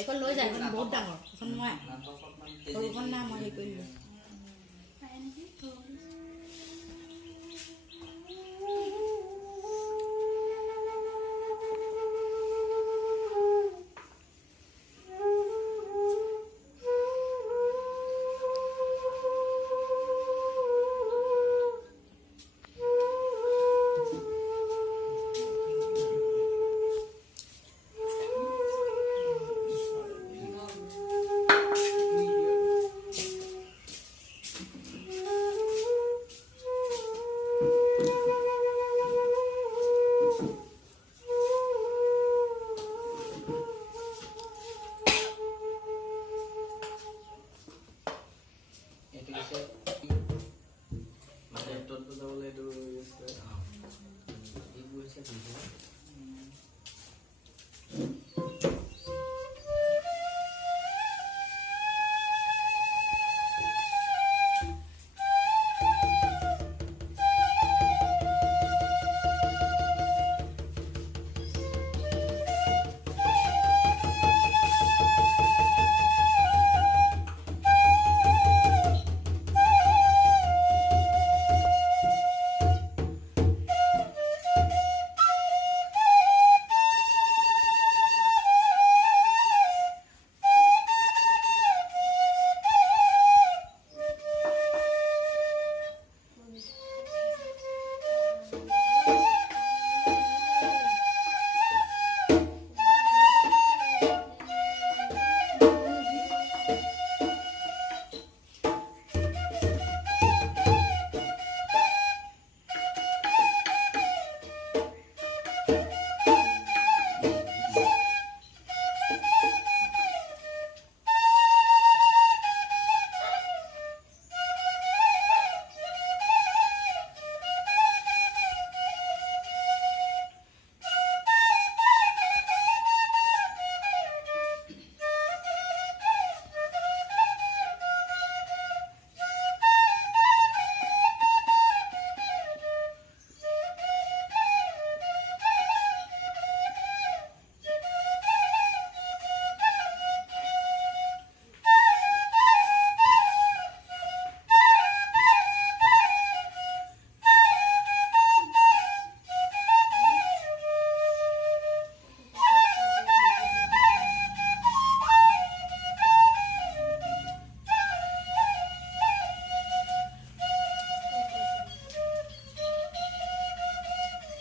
এখন লৈ যায়, এখন বহুত ডাঙৰ, এখন মই সৰুখন না মই হেৰি কৰিলোঁ।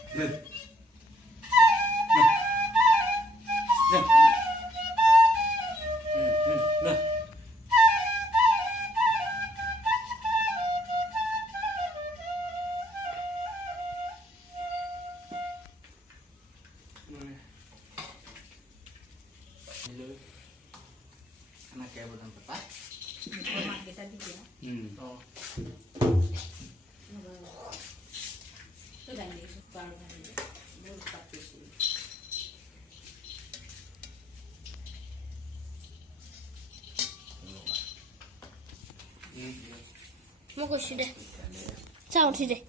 Anak kayak bukan petak. Hormat kita juga. Oh. Itu dan dia suka dengan dia. Dia suka sih. Mau ke sini deh. Ciao sini deh.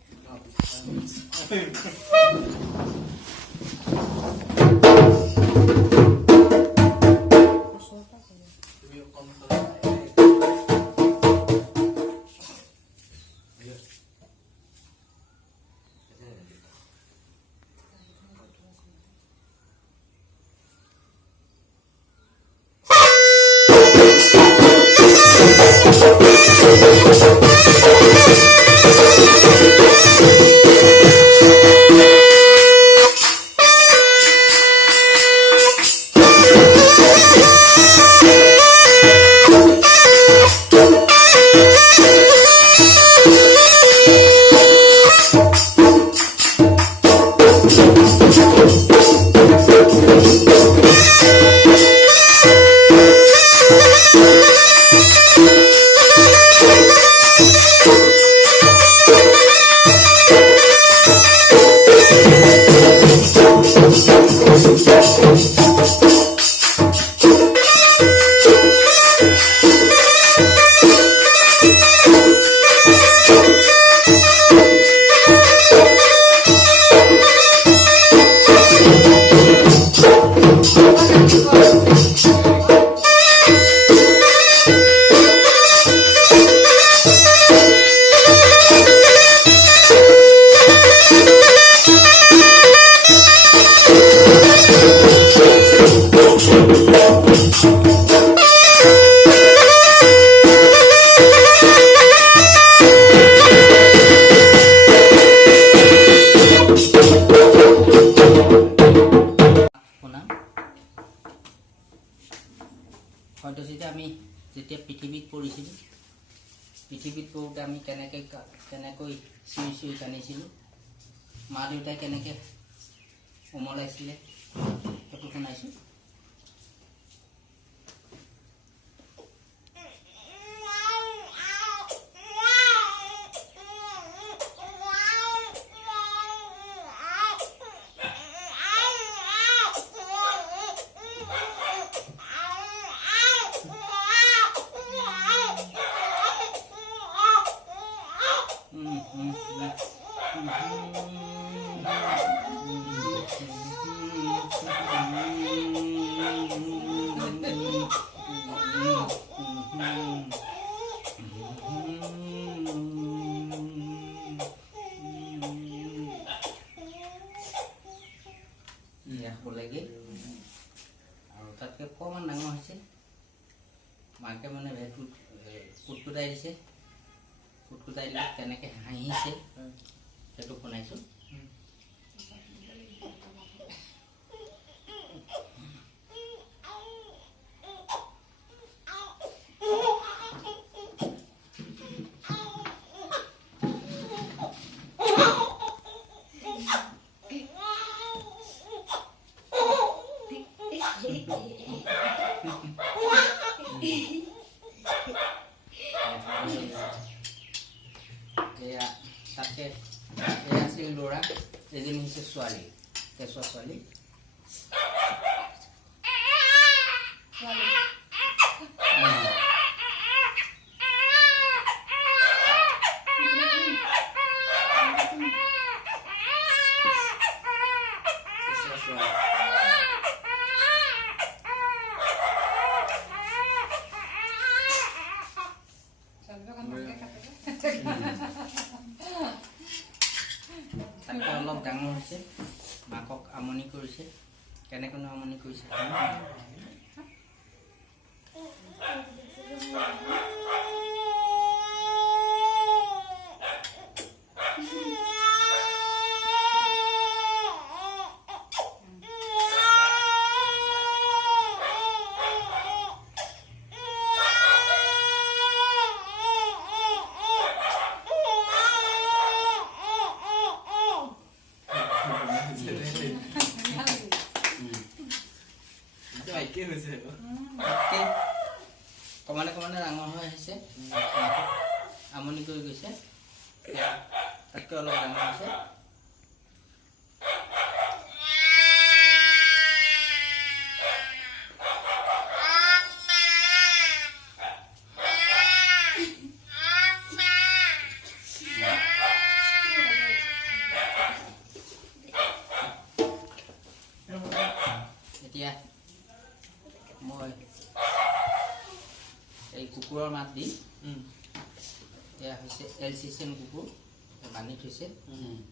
হয়তো যেতিয়া আমি যেতিয়া পৃথিৱীত পৰিছিলোঁ পৃথিৱীত পৰোঁতে আমি কেনেকৈ চিঞৰি চিঞৰি কান্দিছিলোঁ মা দেউতাই কেনেকৈ উমলাইছিলে সেইটো শুনাইছোঁ লাগে আৰু তাতকৈ অকণমান ডাঙৰ হৈছে মাকে মানে কুটকুটাই দিছে কুটকুটাই দিলে কেনেকৈ হাঁহিছে সেইটো শুনাইছোঁ এয়া তাকে এয়া আছিল ল'ৰা এজনী হৈছে ছোৱালী কেঁচুৱা ছোৱালী তাতকৈ অলপ ডাঙৰ হৈছে মাকক আমনি কৰিছে কেনেকৈনো আমনি কৰিছে কি হৈছে তাতকৈ ক্ৰমান্বয়ে ডাঙৰ হৈ আহিছে আমনি কৰি গৈছে তাতকৈ অলপ ডাঙৰ হৈছে এতিয়া মই এই কুকুৰৰ মাত দি এয়া হৈছে এলচিচিয়ান কুকুৰ বান্ধি থৈছে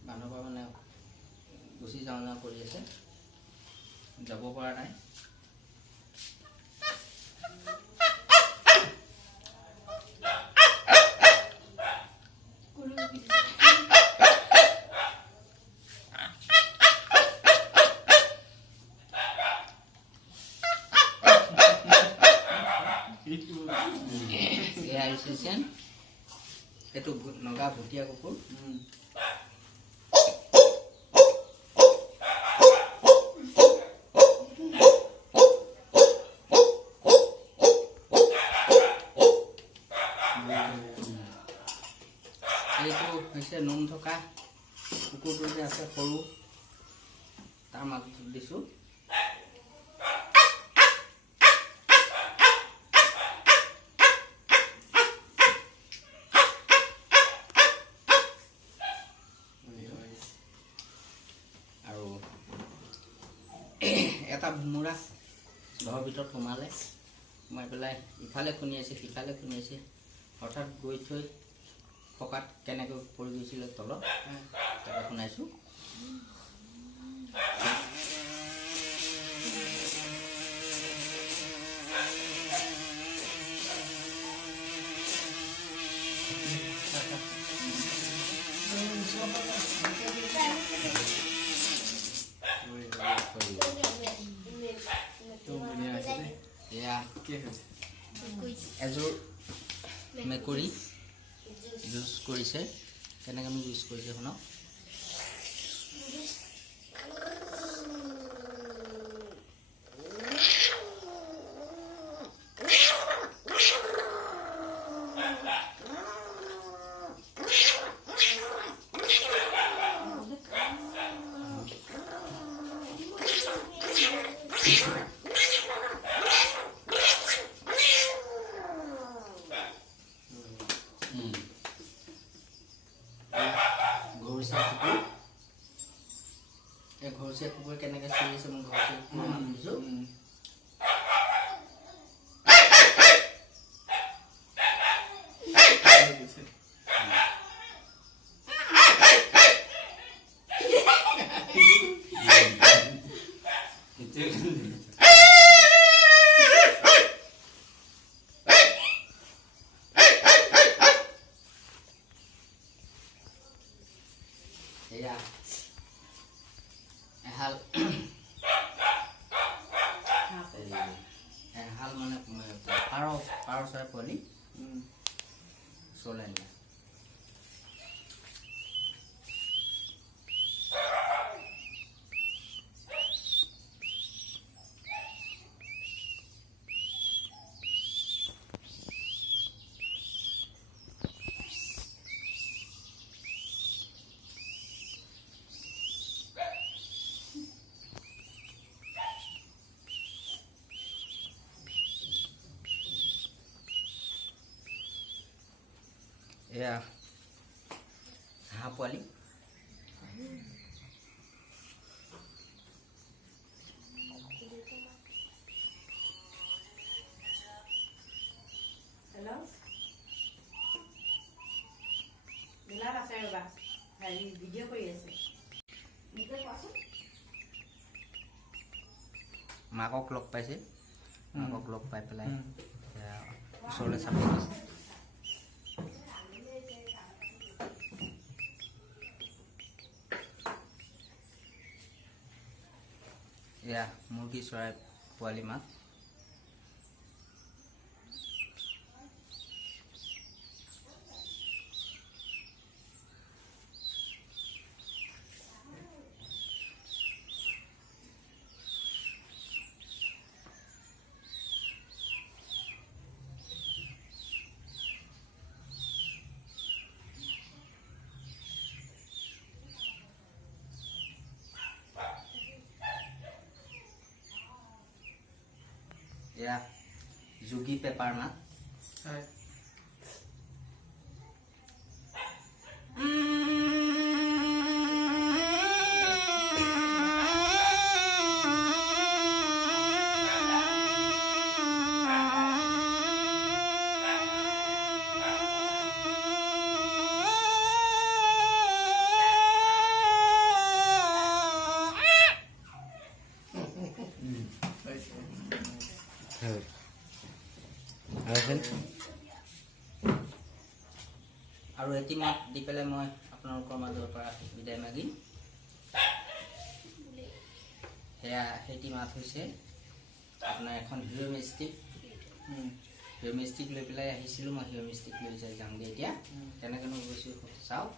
মানুহৰ পৰা মানে গুচি যাওঁ যাওঁ কৰি আছে যাব পৰা নাই এয়া এলচিচিয়ান এইটো নগা ভুটীয়া কুকুৰ এইটো হৈছে নোম থকা কুকুৰটো যে আছে সৰু তাৰ মাজত দিছোঁ আৰু এটা ভোমোৰা ঘৰৰ ভিতৰত সোমাই পেলাই ইফালে খুন্দিয়াইছে সিফালে খুন্দিয়াইছে হঠাৎ গৈ থৈ পকাত কেনেকৈ পৰি গৈছিলে তলত তাকে শুনাইছোঁ এয়া এযোৰ মেকুৰী যুঁজ কৰিছে কেনেকৈ আমি যুঁজ কৰিছে শুনক ঘৰচীয়া কুকুৰ কেনেকৈ চলি আছে মই ঘৰচীয়া কুকুৰ মাতিছোঁ এয়া এহাল মানে পাৰ চৰাই পোৱালি চলাই নিয়া এয়া হাঁহ পোৱালি হেল্ল' বিলাপ আছে ৰ'বা হেৰি ভিডিঅ' কৰি আছে মোকে কোৱাচোন মাকক লগ পাইছে মাকক লগ পাই পেলাই ওচৰলৈ চাব গৈছে এয়া মুৰ্গী চৰাই পোৱালি মাক এয়া যোগী পেপাৰ মাত হয় আৰু এটি মাত দি পেলাই মই আপোনালোকৰ মাজৰ পৰা বিদায় মাগি সেয়া সেটি মাত হৈছে আপোনাৰ এখন হিৰ' মেষ্টিক লৈ পেলাই আহিছিলোঁ মই হিৰ' মেষ্টিক লৈ যামগৈ এতিয়া কেনেকৈ গৈছোঁ চাওক